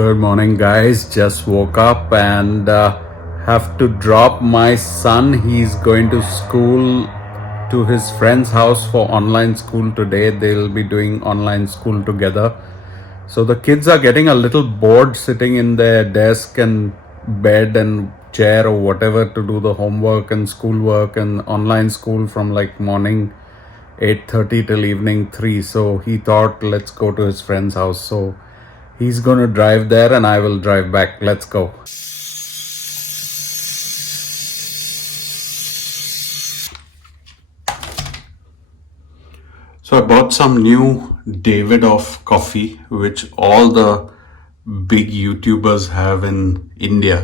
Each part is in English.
Good morning, guys. Just woke up and have to drop my son. He's going to school, to his friend's house for online school today. They'll be doing online school together. So the kids are getting a little bored sitting in their desk and bed and chair or whatever to do the homework and schoolwork and online school from like morning 8:30 till evening 3. So he thought, let's go to his friend's house. So he's going to drive there and I will drive back. Let's go. So I bought some new Davidoff coffee, which all the big YouTubers have in India.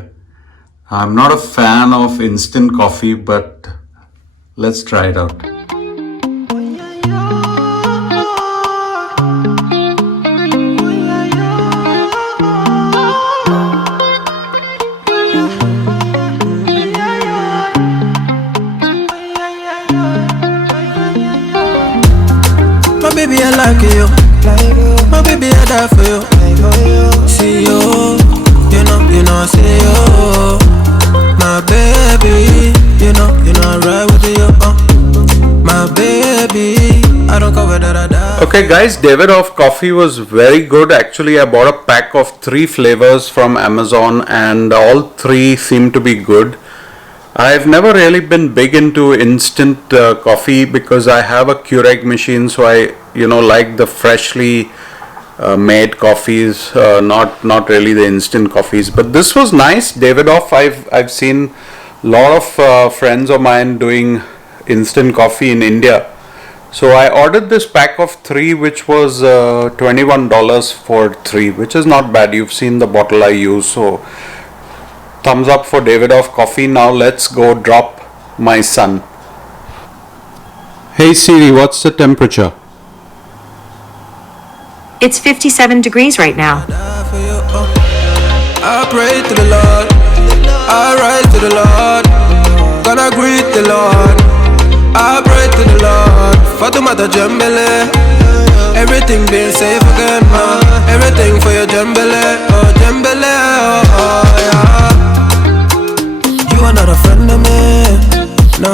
I'm not a fan of instant coffee, but let's try it out. Baby, I like you. My baby, I die for you. See you, you know, I see you. My baby, you know, I ride with you. My baby, I don't cover that I die. Okay, guys, Davidoff coffee was very good. Actually, I bought a pack of 3 flavors from Amazon, and all 3 seem to be good. I've never really been big into instant coffee because I have a Keurig machine, so I like the freshly made coffees, not really the instant coffees. But this was nice. Davidoff, I've seen a lot of friends of mine doing instant coffee in India. So I ordered this pack of 3, which was $21 for 3, which is not bad. You've seen the bottle I use, so thumbs up for Davidoff coffee. Now let's go drop my son. Hey Siri, what's the temperature? It's 57 degrees right now. I pray to the Lord, I rise to the Lord, gonna greet the Lord. I pray to the Lord, Fatumata Jambele, everything being safe again, man. Everything for your Jambele, oh Jambele, oh yeah. You are not a friend of me, no.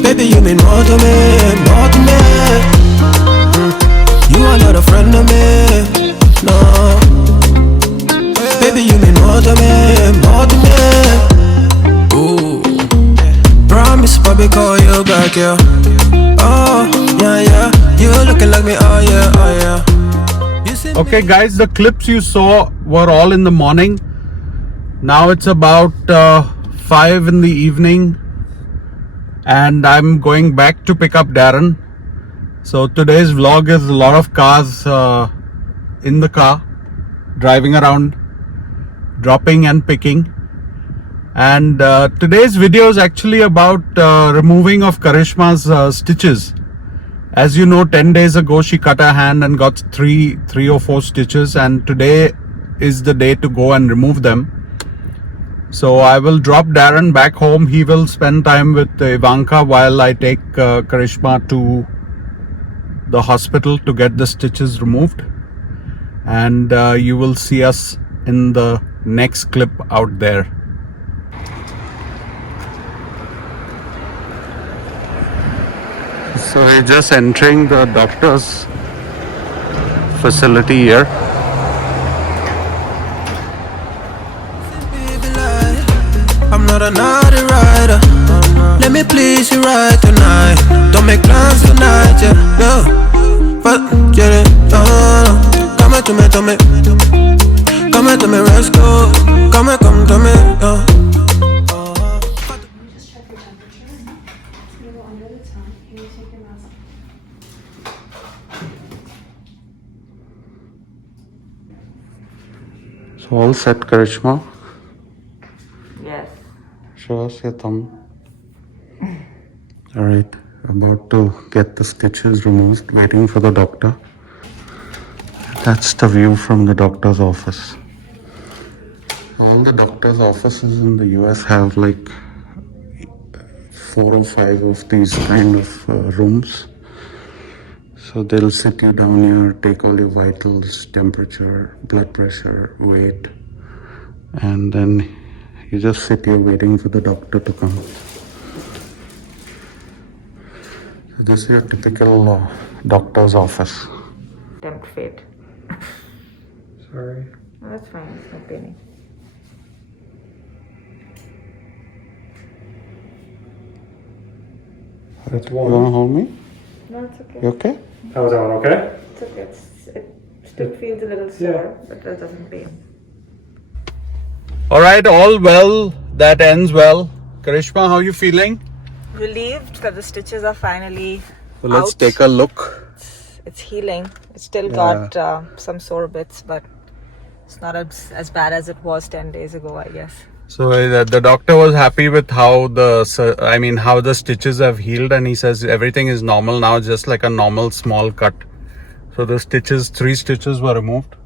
Baby, you mean more to me, more to me. You are not a friend of me, no. Baby, you mean more to me, more to me. Ooh. Promise, Bobby, call you back, yeah. Oh, yeah. You looking like me, oh yeah. Okay, guys, the clips you saw were all in the morning. Now it's about 5 in the evening and I'm going back to pick up Darren. So today's vlog is a lot of cars in the car, driving around, dropping and picking. And today's video is actually about removing of Karishma's stitches. As you know, 10 days ago she cut her hand and got three or 4 stitches, and today is the day to go and remove them. So I will drop Darren back home. He will spend time with Ivanka while I take Karishma to the hospital to get the stitches removed. And you will see us in the next clip out there. So we're just entering the doctor's facility here. I'm not a naughty rider. Let me please you right tonight. Don't make plans tonight, yeah. No, but get it. Come to me. Come to me, let's go. Come to me. Just check your temperature. It's gonna go under the tongue. Here, you take your mask. So all set, Karishma. Yes. Show us your thumb. Alright, about to get the stitches removed, waiting for the doctor. That's the view from the doctor's office. All the doctor's offices in the US have like 4 or 5 of these kind of rooms. So they'll sit you down here, take all your vitals, temperature, blood pressure, weight, and then you just sit here waiting for the doctor to come. This is your typical doctor's office. Tempt fate. Sorry. No, that's fine. It's not paining. That's You wanna one. hold me? No, it's okay. You okay? How was that one? Okay. It's okay. It still feels a little sore, but it doesn't pain. Alright, all well. That ends well. Karishma, how are you feeling? Relieved that the stitches are finally So let's out. take a look. It's healing. It's still got some sore bits, but it's not as bad as it was 10 days ago, I guess. So the doctor was happy with how the stitches have healed, and he says everything is normal now, just like a normal small cut. So the 3 stitches were removed,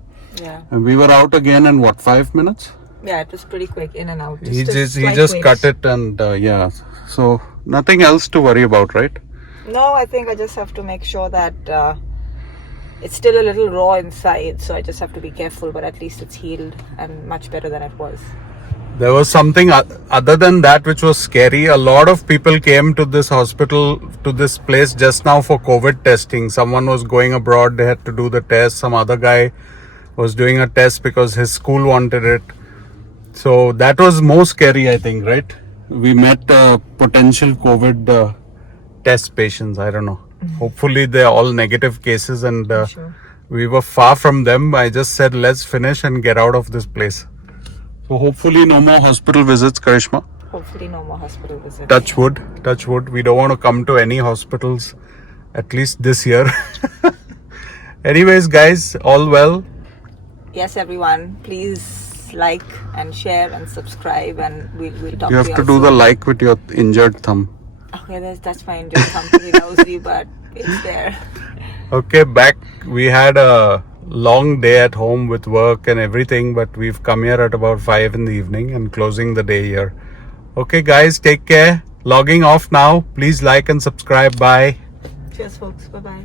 Yeah. and we were out again in what, 5 minutes? Yeah, it was pretty quick, in and out. He a just slight cut wait. it, and yeah. So nothing else to worry about, right? No, I think I just have to make sure that it's still a little raw inside, so I just have to be careful, but at least it's healed and much better than it was. There was something other than that which was scary. A lot of people came to this hospital, to this place just now for COVID testing. Someone was going abroad, they had to do the test. Some other guy was doing a test because his school wanted it. So that was more scary, I think, right? We met potential COVID test patients. I don't know. Hopefully they're all negative cases, and Sure. we were far from them. I just said, let's finish and get out of this place. So hopefully no more hospital visits, Karishma. Hopefully no more hospital visits. Touch wood, touch wood. We don't want to come to any hospitals, at least this year. Anyways, guys, all well. Yes, everyone, please like and share and subscribe, and we'll talk You to have you to all do soon. the like with your injured thumb. Okay, that's fine. Just something lousy, but it's there. Okay, back. We had a long day at home with work and everything, but we've come here at about 5 in the evening and closing the day here. Okay, guys, take care. Logging off now. Please like and subscribe. Bye. Cheers, folks. Bye-bye.